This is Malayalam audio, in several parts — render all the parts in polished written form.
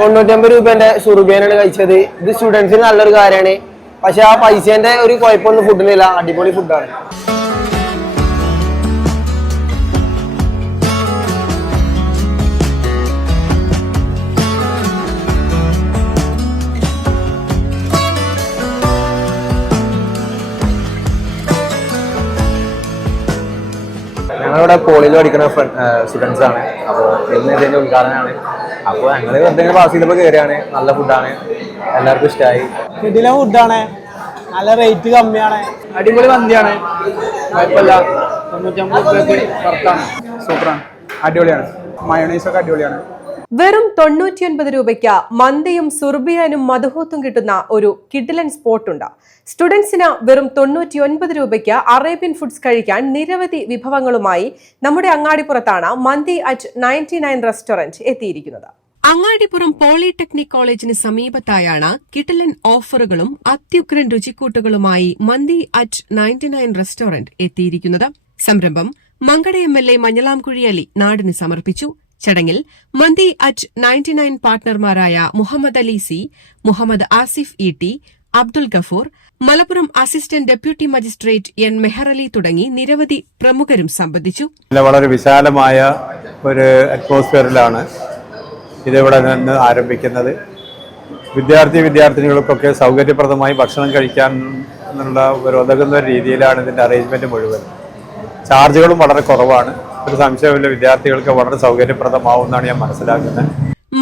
99 രൂപേന്റെ സുറുബിയാനാണ് കഴിച്ചത്. ഇത് സ്റ്റുഡൻസിന് നല്ലൊരു കാര്യമാണ്. പക്ഷെ ആ പൈസേന്റെ ഒരു കുഴപ്പമൊന്നും ഫുഡിനില്ല. അടിപൊളി ഫുഡാണ്. ഞങ്ങളിവിടെ കോളേജിൽ പഠിക്കുന്ന സ്റ്റുഡൻസ് ആണ്. അപ്പോൾ ഇന്ന് ഇതിന്റെ ഉദ്ഘാടനമാണ്. അപ്പോൾ ഞങ്ങൾ എന്തെങ്കിലും പാസ് ചെയ്തപ്പോൾ കയറിയാണ്. നല്ല ഫുഡാണ്, എല്ലാവർക്കും ഇഷ്ടമായി. കിടിലൻ ഫുഡാണ്, നല്ല റേറ്റ് കമ്മിയാണ്, അടിപൊളി മന്തിയാണ്, കുഴപ്പമില്ല. 99 രൂപയ്ക്ക് പുറത്താണ്, സൂപ്പറാണ്, അടിപൊളിയാണ്. മയോണൈസൊക്കെ അടിപൊളിയാണ്. വെറും 99 രൂപയ്ക്ക് മന്തിയും സുർബിയാനും മധുഹൂത്തും കിട്ടുന്ന ഒരു കിഡിലൻ സ്പോട്ടുണ്ട്. സ്റ്റുഡൻസിന് വെറും 99 രൂപയ്ക്ക് അറേബ്യൻ ഫുഡ്സ് കഴിക്കാൻ നിരവധി വിഭവങ്ങളുമായി നമ്മുടെ അങ്ങാടിപ്പുറത്താണ് മന്തി അറ്റ് 99 റെസ്റ്റോറന്റ് എത്തിയിരിക്കുന്നത്. അങ്ങാടിപ്പുറം പോളിടെക്നിക് കോളേജിന് സമീപത്തായാണ് കിഡിലൻ ഓഫറുകളും അത്യുഗ്രൻ രുചിക്കൂട്ടുകളുമായി മന്തി അറ്റ് 99 റെസ്റ്റോറന്റ് എത്തിയിരിക്കുന്നത്. സംരംഭം മങ്കട MLA മഞ്ഞളാംകുഴി അലി നാടിന് സമർപ്പിച്ചു. ചടങ്ങിൽ മന്തി അറ്റ് 99 പാർട്ട്ണർമാരായ Muhammad Ali C, Muhammad Asif ET, Abdul Gafoor, Malappuram assistant deputy magistrate N Meharali തുടങ്ങി നിരവധി പ്രമുഖരും സംബന്ധിച്ചു. വളരെ വിശാലമായ ഒരു അറ്റ്മോസ്ഫിയറിലാണ് ഇതിവിടെ നിന്ന് ആരംഭിക്കുന്നത്. വിദ്യാർത്ഥിനികൾക്കൊക്കെ സൗകര്യപ്രദമായി ഭക്ഷണം കഴിക്കാൻ ഒരു ഉതകുന്ന രീതിയിലാണ് ഇതിന്റെ അറേഞ്ച്മെന്റ് മുഴുവൻ. ചാർജുകളും വളരെ കുറവാണ്. ഒരു സംശയമില്ല, വിദ്യാർത്ഥികൾക്ക് വളരെ സൗകര്യപ്രദമാവുമെന്നാണ് ഞാൻ മനസ്സിലാക്കുന്നത്.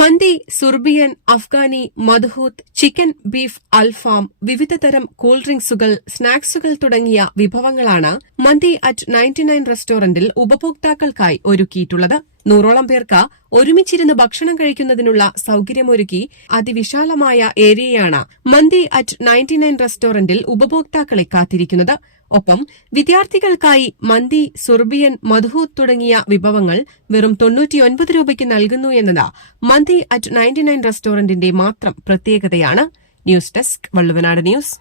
മന്തി, സുർബിയൻ, അഫ്ഗാനി, മധുഹൂത്ത്, ചിക്കൻ, ബീഫ്, അൽഫാം, വിവിധ തരം കൂൾ ഡ്രിങ്ക്സുകൾ, സ്നാക്സുകൾ തുടങ്ങിയ വിഭവങ്ങളാണ് മന്തി അറ്റ് 99 റെസ്റ്റോറന്റിൽ ഉപഭോക്താക്കൾക്കായി ഒരുക്കിയിട്ടുള്ളത്. 100ഓളം പേർക്ക് ഒരുമിച്ചിരുന്ന് ഭക്ഷണം കഴിക്കുന്നതിനുള്ള സൌകര്യമൊരുക്കി അതിവിശാലമായ ഏരിയയാണ് മന്തി അറ്റ് 99 റെസ്റ്റോറന്റിൽ ഉപഭോക്താക്കളെ കാത്തിരിക്കുന്നത്. ഒപ്പം വിദ്യാർത്ഥികൾക്കായി മന്തി, സുർബിയൻ, മധുഹൂത്ത് തുടങ്ങിയ വിഭവങ്ങൾ വെറും 99 രൂപയ്ക്ക് നൽകുന്നു എന്നത് മന്തി അറ്റ് 99 റെസ്റ്റോറന്റിന്റെ മാത്രം പ്രത്യേകതയാണ്. News desk, Valluvanad news.